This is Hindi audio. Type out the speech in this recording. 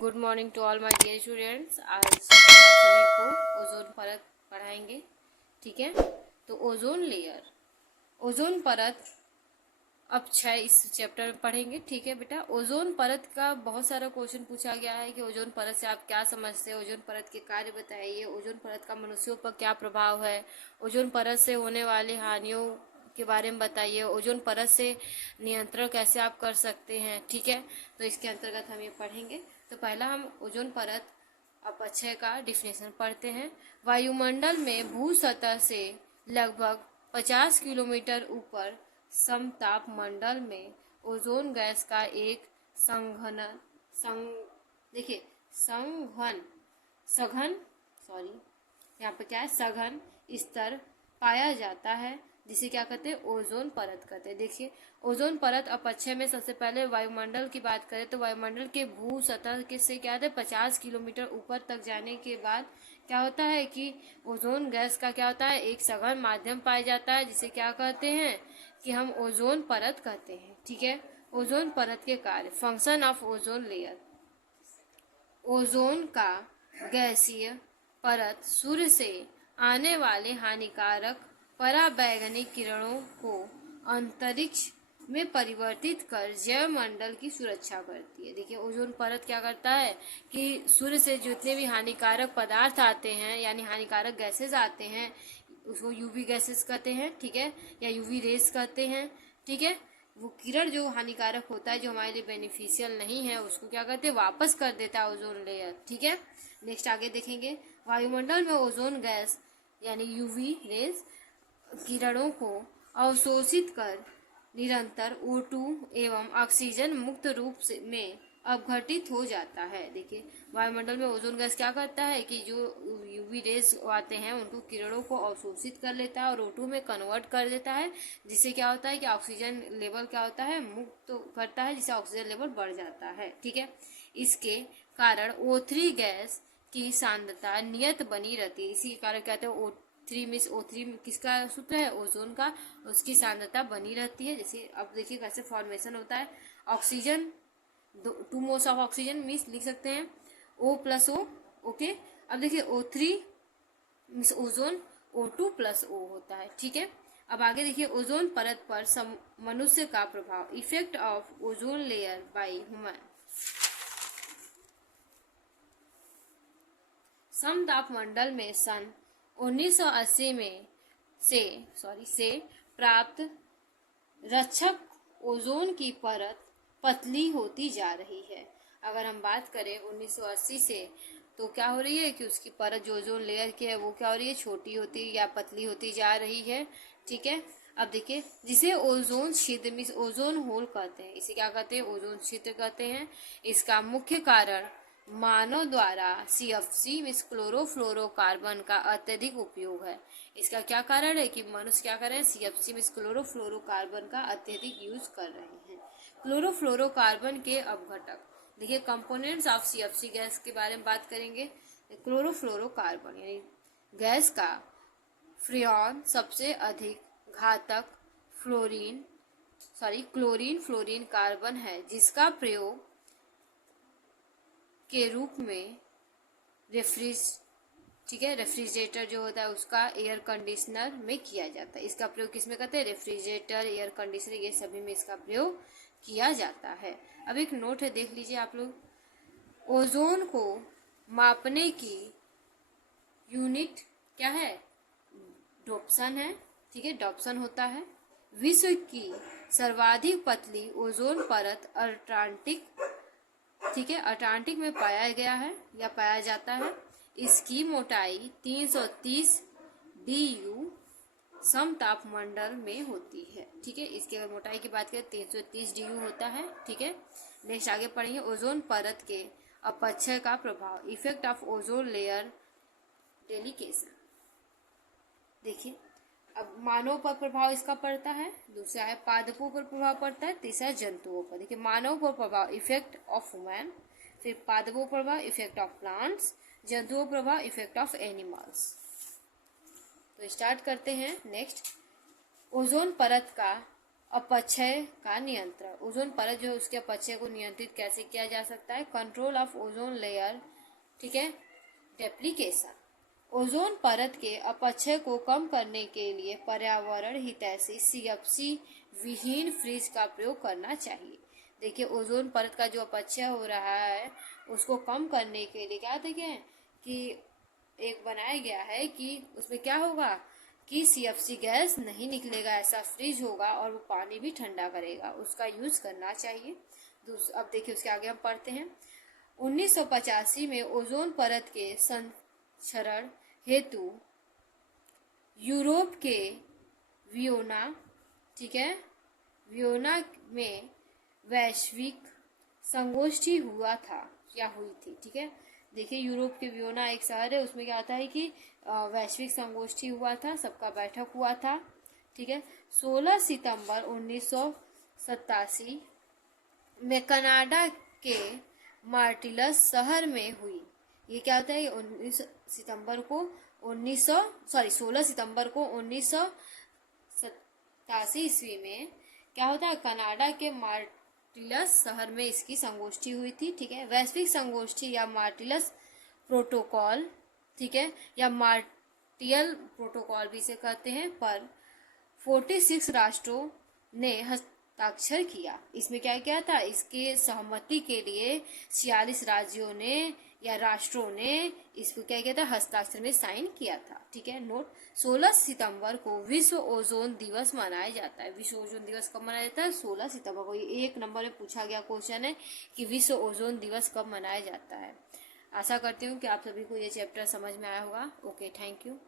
Good morning to all my dear students. आज हम सभी को ओजोन परत पढ़ाएंगे। ठीक है, तो ओजोन परत अब 6 इस चैप्टर में पढ़ेंगे। ठीक है बेटा, ओजोन परत का बहुत सारा क्वेश्चन पूछा गया है कि ओजोन परत से आप क्या समझते हैं, ओजोन परत के कार्य बताइए, ओजोन परत का मनुष्यों पर क्या प्रभाव है, ओजोन परत से होने वाली हानियों के बारे में बताइए, ओजोन परत से नियंत्रण कैसे आप कर सकते हैं। ठीक है, तो इसके अंतर्गत हम ये पढ़ेंगे। तो पहला हम ओजोन परत अपक्षय का डिफिनेशन पढ़ते हैं। वायुमंडल में भू सतह से लगभग 50 किलोमीटर ऊपर समताप मंडल में ओजोन गैस का एक सघन स्तर पाया जाता है, जिसे क्या कहते हैं, ओजोन परत कहते हैं। देखिए, ओजोन परत अपक्षय में सबसे पहले वायुमंडल की बात करें तो वायुमंडल के भू सतह के से क्या है 50 किलोमीटर ऊपर तक जाने के बाद क्या होता है कि ओजोन गैस का क्या होता है, एक सघन माध्यम पाया जाता है, जिसे क्या कहते हैं कि हम ओजोन परत कहते हैं। ठीक है, ओजोन परत के कार्य, function of ozone layer. Ozone का गैसीय परत सूर्य से आने वाले हानिकारक पराबैंगनी किरणों को अंतरिक्ष में परिवर्तित कर जैव मंडल की सुरक्षा करती है। देखिए, ओजोन परत क्या करता है कि सूर्य से जितने भी हानिकारक पदार्थ आते हैं, यानी हानिकारक गैसेस आते हैं, उसको यूवी गैसेस कहते हैं। ठीक है, या यूवी रेस कहते हैं। ठीक है, वो किरण जो हानिकारक होता है, जो हमारे लिए बेनिफिशियल नहीं है, उसको क्या करते हैं, वापस कर देता है ओजोन लेयर। ठीक है, नेक्स्ट आगे देखेंगे। वायुमंडल में ओजोन गैस यानी यूवी रेस किरणों को अवशोषित कर निरंतर O2 एवं ऑक्सीजन मुक्त रूप से में अपघटित हो जाता है। देखिए, वायुमंडल में ओजोन गैस क्या करता है कि जो यूवी रेस आते हैं उनको किरणों को अवशोषित कर लेता है और O2 में कन्वर्ट कर देता है, जिससे क्या होता है कि ऑक्सीजन लेवल क्या होता है, मुक्त करता है, जिससे ऑक्सीजन लेवल बढ़ जाता है। ठीक है, इसके कारण O3 गैस की सांद्रता नियत बनी रहती है। इसी के कारण कहते हैं O3 किसका सूत्र है, ओजोन का, उसकी सांद्रता बनी रहती है। जैसे अब देखिए कैसे फॉर्मेशन होता है, oxygen 2 moles of oxygen means लिख सकते हैं O+O। ओके, अब देखिए O3 means ozone, O2 + O होता है। ठीक है, अब आगे देखिए ओजोन परत पर मनुष्य का प्रभाव, effect of ozone layer by human. समताप मंडल में सन 1980 में से प्राप्त रक्षक ओजोन की परत पतली होती जा रही है। अगर हम बात करें 1980 से, तो क्या हो रही है कि उसकी परत जो ओजोन लेयर की है वो क्या हो रही है, छोटी होती या पतली होती जा रही है। ठीक है, अब देखिए, जिसे ओजोन छिद्र मीन्स ओजोन होल कहते हैं, इसे क्या कहते हैं, ओजोन छिद्र कहते हैं। इसका मुख्य कारण मानव द्वारा CFC मीन्स क्लोरोफ्लोरोकार्बन का अत्यधिक उपयोग है। इसका क्या कारण है कि मनुष्य क्या कर रहे हैं, CFC मीन्स क्लोरोफ्लोरोकार्बन का अत्यधिक यूज कर रहे हैं। क्लोरोफ्लोरोकार्बन के अपघटक, देखिए कंपोनेंट्स ऑफ CFC गैस के बारे में बात करेंगे। क्लोरोफ्लोरोकार्बन यानी गैस का फ्रियॉन सबसे अधिक घातक क्लोरीन फ्लोरीन कार्बन है, जिसका प्रयोग के रूप में रेफ्रिजरेटर जो होता है उसका एयर कंडीशनर में किया जाता है। इसका प्रयोग किस में करते हैं, रेफ्रिजरेटर, एयर कंडीशनर, ये सभी में इसका प्रयोग किया जाता है। अब एक नोट है, देख लीजिए आप लोग। ओजोन को मापने की यूनिट क्या है, डॉप्सन है। ठीक है, डॉप्सन होता है। विश्व की सर्वाधिक पतली ओजोन परत अटलांटिक, ठीक है, अटलांटिक में पाया गया है या पाया जाता है। इसकी मोटाई 330 DU समताप मंडल में होती है। ठीक है, इसके अगर मोटाई की बात करें 330 DU होता है। ठीक है, नेक्स्ट आगे पढ़ेंगे ओजोन परत के अपक्षय का प्रभाव, effect of ozone layer delegation. देखिए, अब मानव पर प्रभाव इसका पड़ता है, दूसरा है पादपों पर प्रभाव पड़ता है, तीसरा जंतुओं पर। देखिए, मानव पर प्रभाव इफेक्ट ऑफ ह्यूमन, फिर पादपों पर प्रभाव इफेक्ट ऑफ प्लांट्स, जंतुओं पर प्रभाव इफेक्ट ऑफ एनिमल्स। तो स्टार्ट करते हैं। नेक्स्ट, ओजोन परत का अपक्षय का नियंत्रण, ओजोन परत जो है उसके अपक्षय को नियंत्रित कैसे किया जा सकता है। कंट्रोल ऑफ ओजोन लेयर, ठीक है, डेप्लीकेशन, ओजोन परत के अपक्षय को कम करने के लिए पर्यावरण हितैषी सीएफसी विहीन फ्रीज का प्रयोग करना चाहिए। देखिए ओजोन परत का जो अपक्षय हो रहा है उसको कम करने के लिए क्या देखिए कि एक बनाया गया है कि उसमें क्या होगा कि सीएफसी गैस नहीं निकलेगा, ऐसा फ्रिज होगा और वो पानी भी ठंडा करेगा, उसका यूज करना चाहिए। अब देखिए उसके आगे हम पढ़ते हैं। 1985 में ओजोन परत के संरक्षण हेतु यूरोप के वियोना, ठीक है, वियोना में वैश्विक संगोष्ठी हुआ था या हुई थी, ठीक है। देखिए यूरोप के वियोना एक शहर है, उसमें क्या आता है कि वैश्विक संगोष्ठी हुआ था, सबका बैठक हुआ था, ठीक है। 16 सितंबर 1987 में कनाडा के मार्टिलस शहर में हुई। ये क्या होता है 16 सितंबर को 1987 ईस्वी में क्या होता है कनाडा के मार्टिलस शहर में इसकी संगोष्ठी हुई थी, ठीक है। वैश्विक संगोष्ठी या मार्टिलस प्रोटोकॉल, ठीक है, या मार्टियल प्रोटोकॉल भी इसे कहते हैं, पर 46 राष्ट्रों ने हस्ताक्षर किया। इसमें क्या क्या था, इसके सहमति के लिए 46 राज्यों ने या राष्ट्रों ने इसको क्या किया था, हस्ताक्षर में साइन किया था, ठीक है। नोट, 16 सितंबर को विश्व ओजोन दिवस मनाया जाता है। विश्व ओजोन दिवस कब मनाया जाता है, 16 सितंबर को। ये एक नंबर में पूछा गया क्वेश्चन है कि विश्व ओजोन दिवस कब मनाया जाता है। आशा करती हूँ कि आप सभी को ये चैप्टर समझ में आया होगा। Okay, thank you.